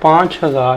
5000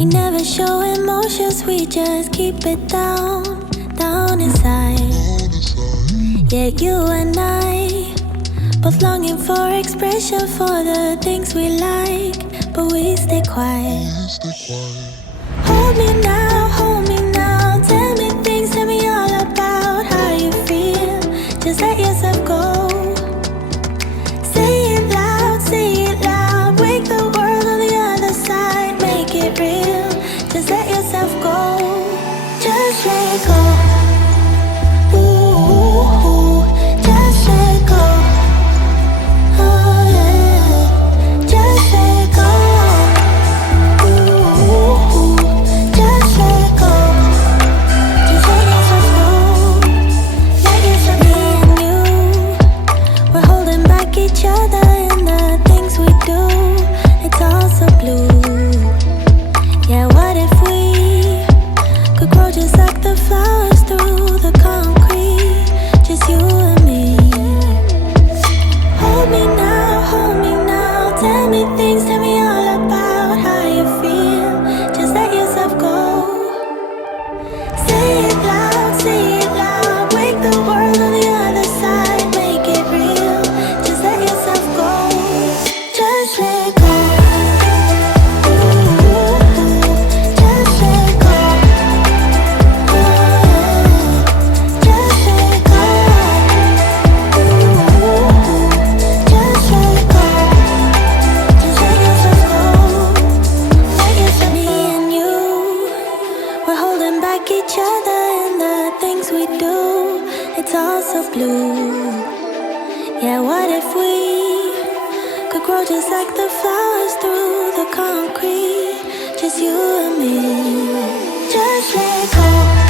We never show emotions, we just keep it down, down inside. Yeah, you and I, both longing for expression for the things we like, but we stay quiet. Hold me now, tell me things, tell me all about how you feel. Just let yourself go. Say it loud, wake the world on the other side, make it real. Just let yourself go, just let go. Ooh, just let go. Oh yeah, just let go. like each other and the things we do. It's all so blue. Yeah, what if we could grow just like the flowers through the concrete? Just you and me. Just let go.